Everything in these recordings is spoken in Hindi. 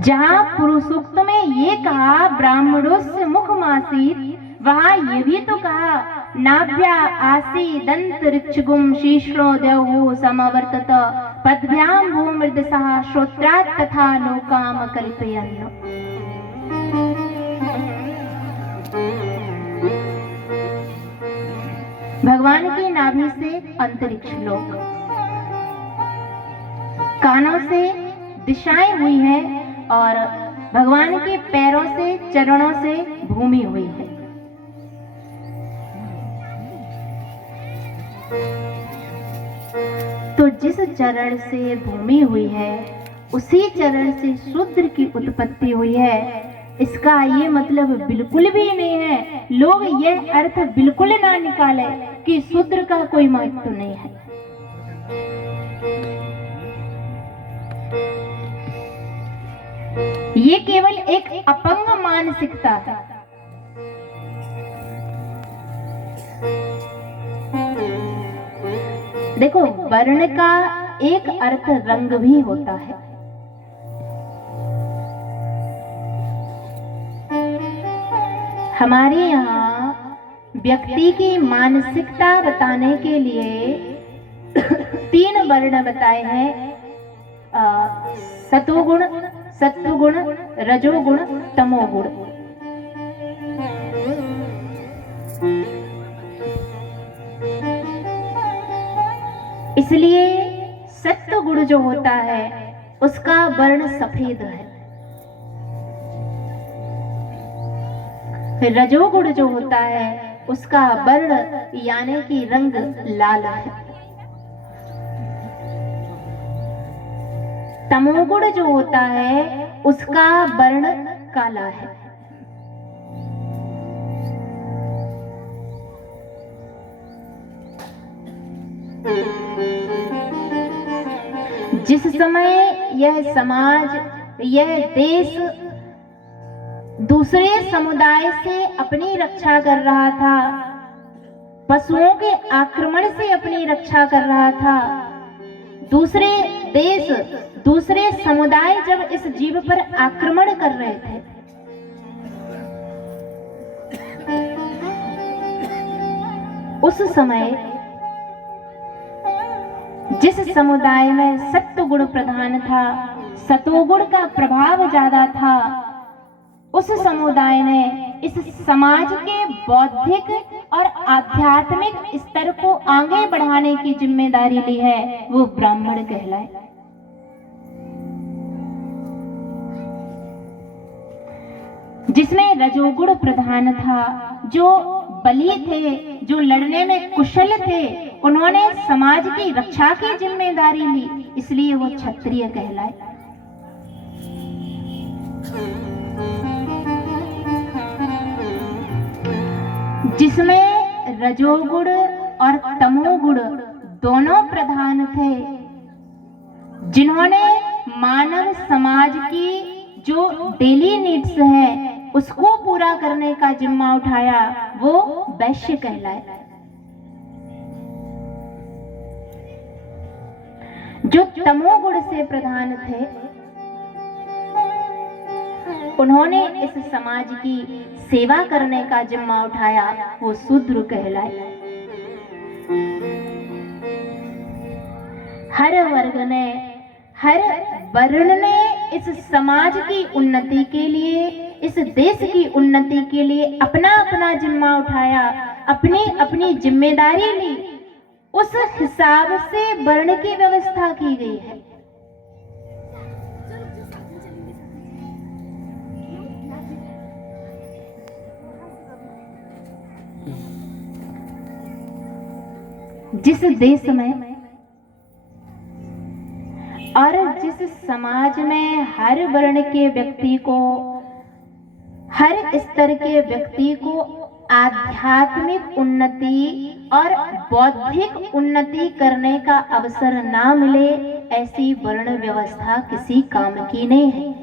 जहाँ पुरुषोक्त में ये कहा ब्राह्मणोस्य मुखमासीत, वहाँ ये भी तो कहा नाभ्या आसी दंत ऋक्षगुम शीश्रो देवो समवर्तत पद्भ्याम भूमृदसः श्रोत्रात् तथा लोकाम कल्पयन्। भगवान की नाभि से अंतरिक्ष लोक, कानों से दिशाएं हुई है और भगवान के पैरों से चरणों से भूमि हुई है। तो जिस चरण से भूमि हुई है उसी चरण से शूद्र की उत्पत्ति हुई है। इसका ये मतलब बिल्कुल भी नहीं है, लोग यह अर्थ बिल्कुल ना निकाले कि शूद्र का कोई महत्व नहीं है। ये केवल एक अपंग मानसिकता है। देखो, वर्ण का एक अर्थ रंग भी होता है। हमारे यहाँ व्यक्ति की मानसिकता बताने के लिए 3 वर्ण बताए हैं, सतोगुण, सत्वगुण, रजोगुण, तमोगुण। इसलिए सत्वगुण जो होता है उसका वर्ण सफेद है, रजोगुण जो होता है उसका वर्ण यानी कि रंग लाल है, तमोगुण जो होता है उसका वर्ण काला है। जिस समय यह समाज, यह देश दूसरे समुदाय से अपनी रक्षा कर रहा था, पशुओं के आक्रमण से अपनी रक्षा कर रहा था, दूसरे देश, दूसरे समुदाय जब इस जीव पर आक्रमण कर रहे थे, उस समय जिस समुदाय में सत्वगुण प्रधान था, सतोगुण का प्रभाव ज्यादा था, उस समुदाय ने इस समाज के बौद्धिक और आध्यात्मिक स्तर को आगे बढ़ाने की जिम्मेदारी ली है, वो ब्राह्मण कहलाए। जिसमें रजोगुण प्रधान था, जो बली थे, जो लड़ने में कुशल थे, उन्होंने समाज की रक्षा की जिम्मेदारी ली, इसलिए वो क्षत्रिय कहलाए। जिसमें रजोगुण और तमोगुण दोनों प्रधान थे, जिन्होंने मानव समाज की जो डेली नीड्स है उसको पूरा करने का जिम्मा उठाया, वो वैश्य कहलाए। जो तमोगुण से प्रधान थे, उन्होंने इस समाज की सेवा करने का जिम्मा उठाया, वो शूद्र कहलाए। हर वर्ग ने, हर वर्ण ने इस समाज की उन्नति के लिए, इस देश की उन्नति के लिए अपना अपना जिम्मा उठाया, अपनी अपनी जिम्मेदारी ली। उस हिसाब से वर्ण की व्यवस्था की गई है। जिस देश में और जिस समाज में हर वर्ण के व्यक्ति को, हर स्तर के व्यक्ति को आध्यात्मिक उन्नति और बौद्धिक उन्नति करने का अवसर ना मिले, ऐसी वर्ण व्यवस्था किसी काम की नहीं है।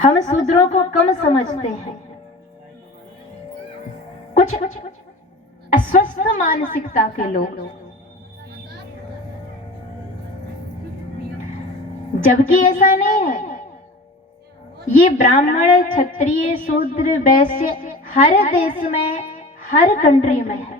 हम शूद्रों को कम समझते हैं, कुछ अस्वस्थ मानसिकता के लोग, जबकि ऐसा नहीं है। ये ब्राह्मण, क्षत्रिय, शूद्र, वैश्य हर देश में, हर कंट्री में है।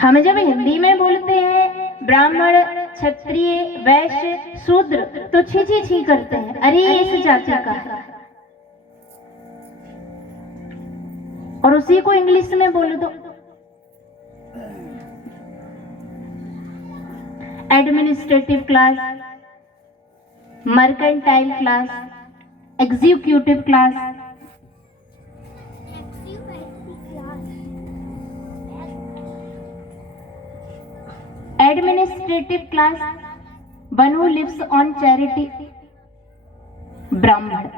हम जब हिंदी में बोलते हैं ब्राह्मण, क्षत्रिय, वैश्य, शूद्र, तो छी छी छी करते हैं, अरे इस जाति का है। और उसी को इंग्लिश में बोल दो, administrative class, mercantile class, executive class, administrative class, one who lives on charity, ब्राह्मण,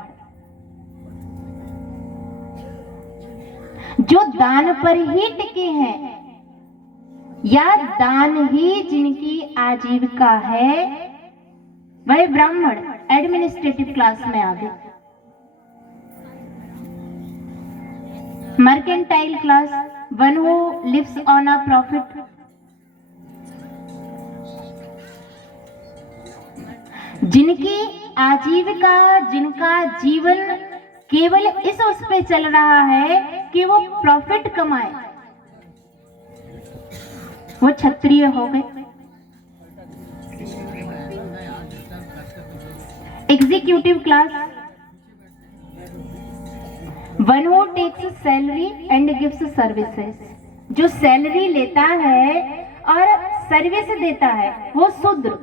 जो दान पर ही टिके हैं या दान ही जिनकी आजीविका है, वह ब्राह्मण एडमिनिस्ट्रेटिव क्लास में आ गए। Mercantile class, one who lives on a profit, जिनकी आजीविका, जिनका जीवन केवल इस उस पे चल रहा है कि वो प्रॉफिट कमाए, वो क्षत्रिय हो गए। Executive class, one who takes salary and gives services, जो सैलरी लेता है और सर्विस देता है, वो शूद्र।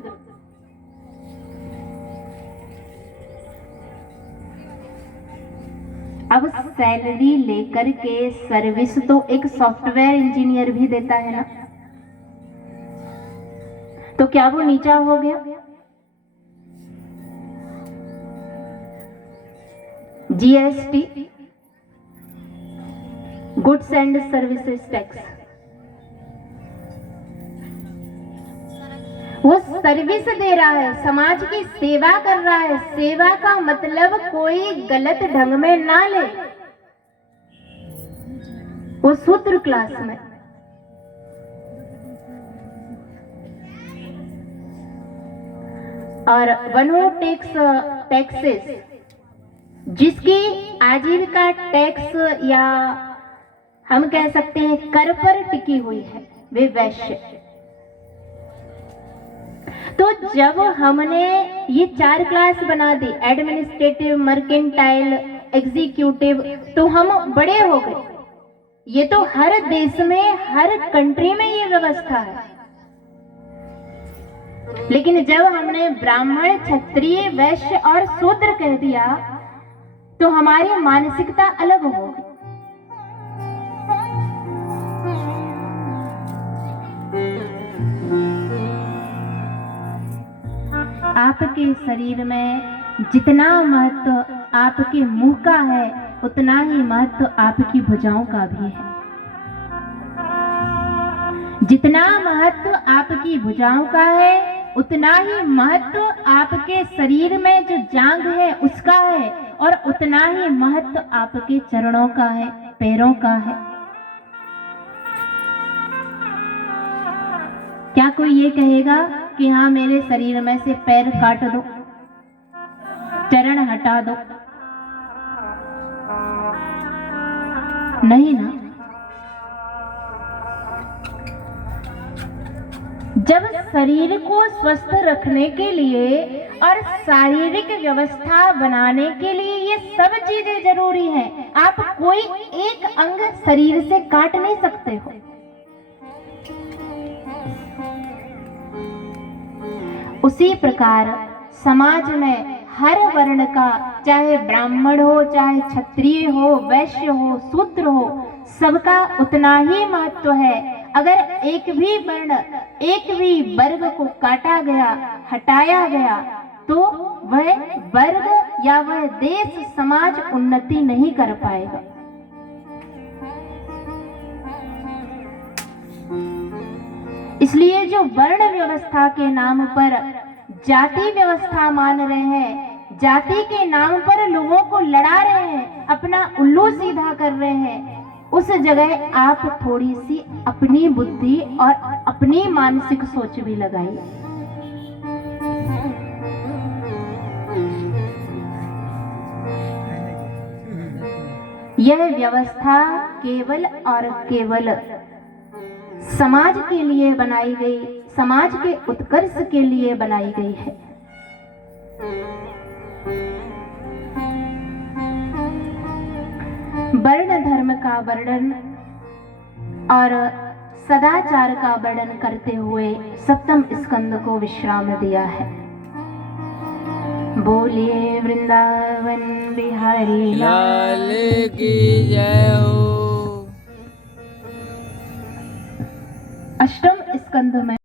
अब सैलरी लेकर के सर्विस तो एक सॉफ्टवेयर इंजीनियर भी देता है ना, तो क्या वो नीचा हो गया? GST, goods and services tax, वो सर्विस दे रहा है, समाज की सेवा कर रहा है। सेवा का मतलब कोई गलत ढंग में ना ले, वो शूद्र क्लास में। और वन हू टेक्स टैक्सेस, जिसकी आजीविका टैक्स या हम कह सकते हैं कर पर टिकी हुई है, वे वैश्य। तो जब हमने ये 4 क्लास बना दी, एडमिनिस्ट्रेटिव, मर्केंटाइल, एग्जीक्यूटिव, तो हम बड़े हो गए। ये तो हर देश में, हर कंट्री में ये व्यवस्था है। लेकिन जब हमने ब्राह्मण, क्षत्रिय, वैश्य और शूद्र कह दिया, तो हमारी मानसिकता अलग हो गई। आपके शरीर में जितना महत्व आपके मुंह का है, उतना ही महत्व आपकी भुजाओं का भी है। जितना महत्व आपकी भुजाओं का है, उतना ही महत्व आपके शरीर में जो जांघ है उसका है, और उतना ही महत्व आपके चरणों का है, पैरों का है। क्या कोई ये कहेगा कि हाँ मेरे शरीर में से पैर काट दो, चरण हटा दो? नहीं ना। जब शरीर को स्वस्थ रखने के लिए और शारीरिक व्यवस्था बनाने के लिए ये सब चीजें जरूरी हैं, आप कोई एक अंग शरीर से काट नहीं सकते हो। उसी प्रकार समाज में हर वर्ण का, चाहे ब्राह्मण हो, चाहे क्षत्रिय हो, वैश्य हो, शूद्र हो, सबका उतना ही महत्व है। अगर एक भी वर्ण, एक भी वर्ग को काटा गया, हटाया गया, तो वह वर्ग या वह देश, समाज उन्नति नहीं कर पाएगा। इसलिए जो वर्ण व्यवस्था के नाम पर जाति व्यवस्था मान रहे हैं, जाति के नाम पर लोगों को लड़ा रहे हैं, अपना उल्लू सीधा कर रहे हैं, उस जगह आप थोड़ी सी अपनी बुद्धि और अपनी मानसिक सोच भी लगाइए। यह व्यवस्था केवल और केवल समाज के लिए बनाई गई, समाज के उत्कर्ष के लिए बनाई गई है। वर्ण धर्म का वर्णन और सदाचार का वर्णन करते हुए सप्तम स्कंद को विश्राम दिया है। बोलिए वृंदावन बिहारी लाल की जय हो। अष्टम स्कंद में